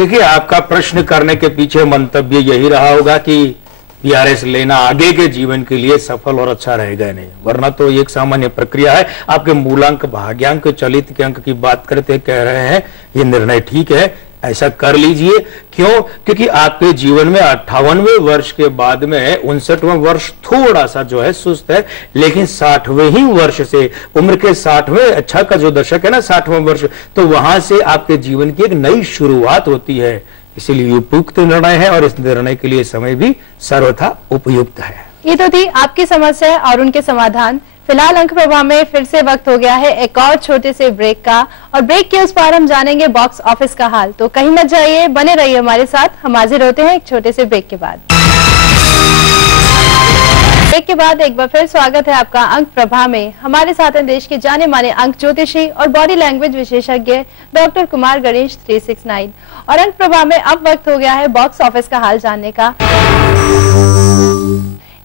देखिए, आपका प्रश्न करने के पीछे मंतव्य यही रहा होगा कि PRS लेना आगे के जीवन के लिए सफल और अच्छा रहेगा नहीं, वरना तो एक सामान्य प्रक्रिया है। आपके मूलांक, भाग्यांक, चलित के अंक की बात करते कह रहे हैं ये निर्णय ठीक है, ऐसा कर लीजिए। क्यों? क्योंकि आपके जीवन में 58वें वर्ष के बाद में 59वां वर्ष थोड़ा सा जो है सुस्त है, लेकिन 60वें ही वर्ष से, उम्र के 60वें अच्छा का जो दशक है ना, 60वां वर्ष, तो वहां से आपके जीवन की एक नई शुरुआत होती है। इसीलिए उपयुक्त निर्णय है और इस निर्णय के लिए समय भी सर्वथा उपयुक्त है। ये तो थी आपकी समस्या और उनके समाधान। फिलहाल अंक प्रभा में फिर से वक्त हो गया है एक और छोटे से ब्रेक का, और ब्रेक के उस पार हम जानेंगे बॉक्स ऑफिस का हाल। तो कहीं मत जाइए, बने रहिए हमारे साथ। हम हाजिर होते हैं एक छोटे से ब्रेक के बाद। ब्रेक के बाद एक बार फिर स्वागत है आपका अंक प्रभा में। हमारे साथ हैं देश के जाने माने अंक ज्योतिषी और बॉडी लैंग्वेज विशेषज्ञ डॉक्टर कुमार गणेश 369। और अंक प्रभा में अब वक्त हो गया है बॉक्स ऑफिस का हाल जानने का।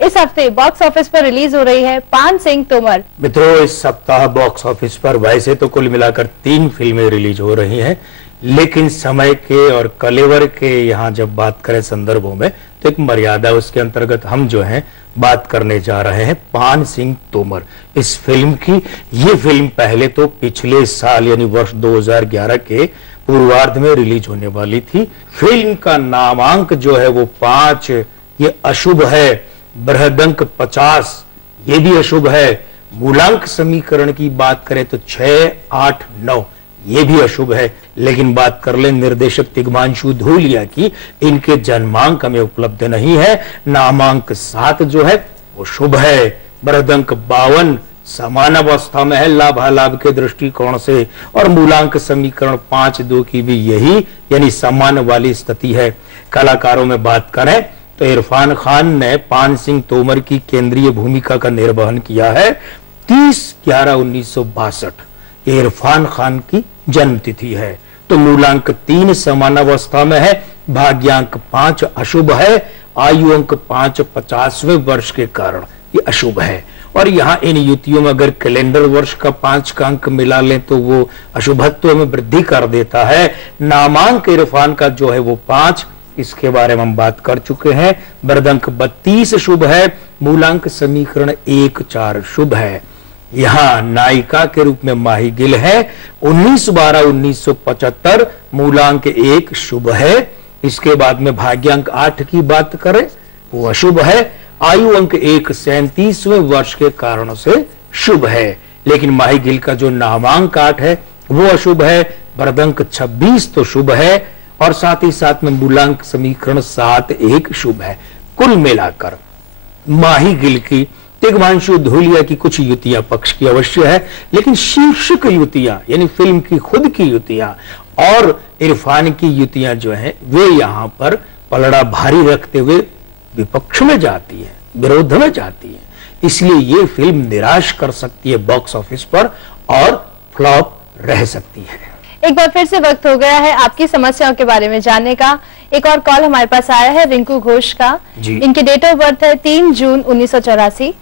इस हफ्ते बॉक्स ऑफिस पर रिलीज हो रही है पान सिंह तोमर। मित्रों, इस सप्ताह बॉक्स ऑफिस पर वैसे तो कुल मिलाकर 3 फिल्में रिलीज हो रही हैं, लेकिन समय के और कलेवर के यहाँ जब बात करें संदर्भों में, तो एक मर्यादा उसके अंतर्गत हम जो हैं बात करने जा रहे हैं पान सिंह तोमर इस फिल्म की। ये फिल्म पहले तो पिछले साल यानी वर्ष 2011 के पूर्वार्ध में रिलीज होने वाली थी। फिल्म का नामांक जो है वो 5, ये अशुभ है। बृहदंक 50, ये भी अशुभ है। मूलांक समीकरण की बात करें तो 6, 8, 9, ये भी अशुभ है। लेकिन बात कर ले निर्देशक तिग्मांशु धूलिया की, इनके जन्मांक हमें उपलब्ध नहीं है। नामांक 7 जो है वो शुभ है। बृहदंक 52 समान अवस्था में है लाभालाभ के दृष्टिकोण से, और मूलांक समीकरण 5, 2 की भी यही यानी समान वाली स्थिति है। कलाकारों में बात करें तो इरफान खान ने पान सिंह तोमर की केंद्रीय भूमिका का निर्वहन किया है। 30/11/1962 ये इरफान खान की जन्म तिथि है। तो मूलांक 3 समानावस्था में है, भाग्यांक 5 अशुभ है, आयु अंक 5 50वें वर्ष के कारण ये अशुभ है। और यहाँ इन युतियों में अगर कैलेंडर वर्ष का 5 का अंक मिला लें तो वो अशुभत्व में वृद्धि कर देता है। नामांक इरफान का जो है वो 5, इसके बारे में हम बात कर चुके हैं। बृहदंक 32 शुभ है, मूलांक समीकरण 1, 4 शुभ है। यहाँ नायिका के रूप में माही गिल है। 19/12/1975 मूलांक 1 शुभ है। इसके बाद में भाग्यांक 8 की बात करें वो अशुभ है। आयु अंक 1 37वें वर्ष के कारण से शुभ है। लेकिन माही गिल का जो नामांक 8 है वो अशुभ है। बृहदंक 26 तो शुभ है, और साथ ही साथ में मूलांक समीकरण 7, 1 शुभ है। कुल मिलाकर माही गिल की, तिग्मांशु धूलिया की कुछ युतियां पक्ष की अवश्य है, लेकिन शीर्षक युतियां यानी फिल्म की खुद की युतियां और इरफान की युतियां जो हैं वे यहां पर पलड़ा भारी रखते हुए विपक्ष में जाती है, विरोध में जाती है। इसलिए ये फिल्म निराश कर सकती है बॉक्स ऑफिस पर और फ्लॉप रह सकती है। एक बार फिर से वक्त हो गया है आपकी समस्याओं के बारे में जानने का। एक और कॉल हमारे पास आया है रिंकू घोष का। इनके डेट ऑफ बर्थ है 3 जून 1984।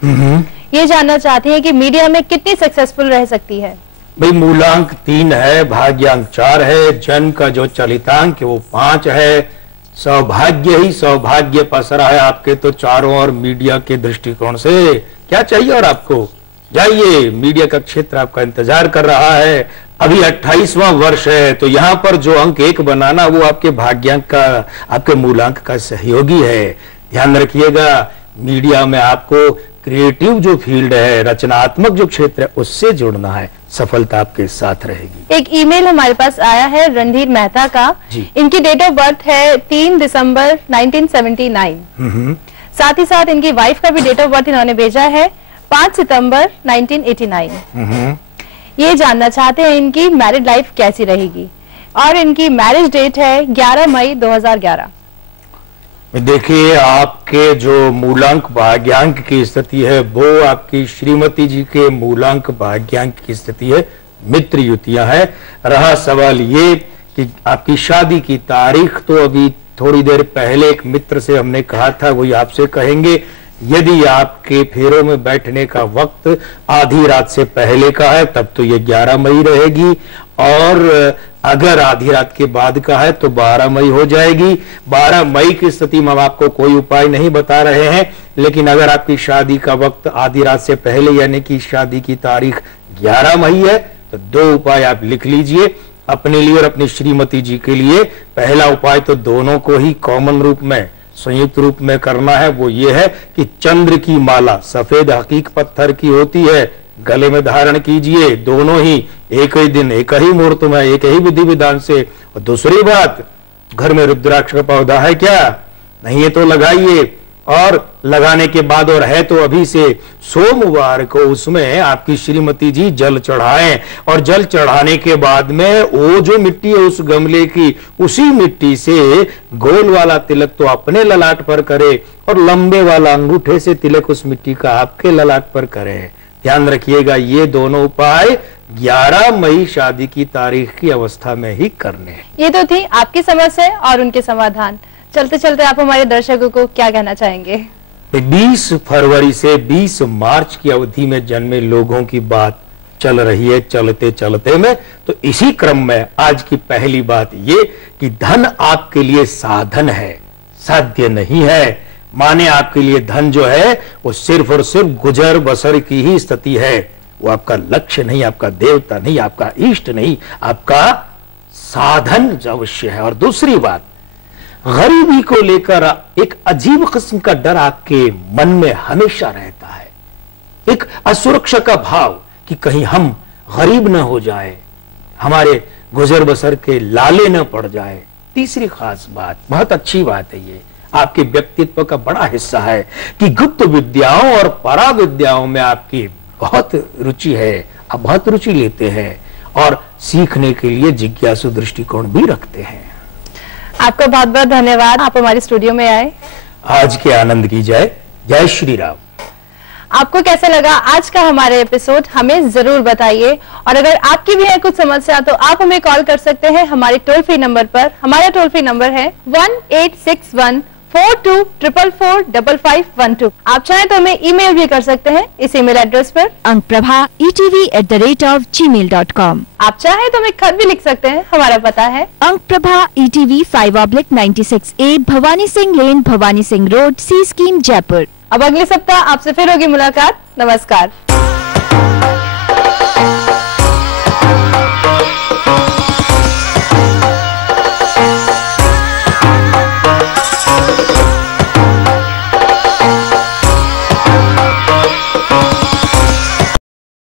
ये जानना चाहती हैं कि मीडिया में कितनी सक्सेसफुल रह सकती है। भाई, मूलांक 3 है, भाग्यांक 4 है, जन्म का जो चलितांक है वो 5 है। सौभाग्य ही सौभाग्य पसरा है आपके तो चारों ओर मीडिया के दृष्टिकोण से। क्या चाहिए और आपको? जाइए, मीडिया का क्षेत्र आपका इंतजार कर रहा है। अभी 28वां वर्ष है, तो यहाँ पर जो अंक 1 बनाना वो आपके भाग्यांक का, आपके मूलांक का सहयोगी है। ध्यान रखिएगा, मीडिया में आपको क्रिएटिव जो फील्ड है, रचनात्मक जो क्षेत्र है, उससे जुड़ना है। सफलता आपके साथ रहेगी। एक ईमेल हमारे पास आया है रणधीर मेहता का। इनकी डेट ऑफ बर्थ है 3 दिसंबर 1979। साथ ही साथ इनकी वाइफ का भी डेट ऑफ बर्थ इन्होंने भेजा है 5 सितंबर 1989। ये जानना चाहते हैं इनकी मैरिड लाइफ कैसी रहेगी, और इनकी मैरिज डेट है 11 मई 2011। देखिए, आपके जो मूलांक भाग्यांक की स्थिति है वो आपकी श्रीमती जी के मूलांक भाग्यांक की स्थिति है, मित्र युतियां है। रहा सवाल ये कि आपकी शादी की तारीख, तो अभी थोड़ी देर पहले एक मित्र से हमने कहा था, वही आपसे कहेंगे। यदि आपके फेरों में बैठने का वक्त आधी रात से पहले का है तब तो ये 11 मई रहेगी, और अगर आधी रात के बाद का है तो 12 मई हो जाएगी। 12 मई की स्थिति में हम आपको कोई उपाय नहीं बता रहे हैं, लेकिन अगर आपकी शादी का वक्त आधी रात से पहले यानी कि शादी की तारीख 11 मई है तो 2 उपाय आप लिख लीजिए अपने लिए और अपनी श्रीमती जी के लिए। पहला उपाय तो दोनों को ही कॉमन रूप में, संयुक्त रूप में करना है। वो ये है कि चंद्र की माला सफेद हकीक पत्थर की होती है, गले में धारण कीजिए। दोनों ही एक ही दिन, एक ही मुहूर्त में, एक ही विधि विधान से। और दूसरी बात, घर में रुद्राक्ष का पौधा है क्या? नहीं है तो लगाइए, और लगाने के बाद और है तो अभी से सोमवार को उसमें आपकी श्रीमती जी जल चढ़ाएं। और जल चढ़ाने के बाद में वो जो मिट्टी है उस गमले की, उसी मिट्टी से गोल वाला तिलक तो अपने ललाट पर करे और लंबे वाला अंगूठे से तिलक उस मिट्टी का आपके ललाट पर करे। ध्यान रखिएगा, ये दोनों उपाय 11 मई शादी की तारीख की अवस्था में ही करने हैं। ये तो थी आपकी समस्या और उनके समाधान। चलते चलते आप हमारे दर्शकों को क्या कहना चाहेंगे? 20 फरवरी से 20 मार्च की अवधि में जन्मे लोगों की बात चल रही है चलते चलते में। तो इसी क्रम में आज की पहली बात ये कि धन आपके लिए साधन है, साध्य नहीं है। माने आपके लिए धन जो है वो सिर्फ और सिर्फ गुजर बसर की ही स्थिति है। वो आपका लक्ष्य नहीं, आपका देवता नहीं, आपका इष्ट नहीं, आपका साधन अवश्य है। और दूसरी बात, गरीबी को लेकर एक अजीब किस्म का डर आपके मन में हमेशा रहता है, एक असुरक्षा का भाव कि कहीं हम गरीब न हो जाए, हमारे गुजर बसर के लाले न पड़ जाए। तीसरी खास बात, बहुत अच्छी बात है, ये आपके व्यक्तित्व का बड़ा हिस्सा है कि गुप्त विद्याओं और परा विद्याओं में आपकी बहुत रुचि है, आप बहुत रुचि लेते हैं और सीखने के लिए जिज्ञासु दृष्टिकोण भी रखते हैं। आपका बहुत बहुत धन्यवाद, आप हमारे स्टूडियो में आए। आज के आनंद की जय। जय श्री राम। आपको कैसा लगा आज का हमारे एपिसोड, हमें जरूर बताइए। और अगर आपकी भी है कुछ समस्या तो आप हमें कॉल कर सकते हैं हमारे टोल फ्री नंबर पर। हमारा टोल फ्री नंबर है 1861-42445512। आप चाहें तो हमें ईमेल भी कर सकते हैं इस ईमेल एड्रेस पर ankprabha@gmail.com। आप चाहें तो हमें खत भी लिख सकते हैं। हमारा पता है अंकप्रभा ETV 5/96A भवानी सिंह लेन, भवानी सिंह रोड, सी स्कीम, जयपुर। अब अगले सप्ताह आपसे फिर होगी मुलाकात। नमस्कार।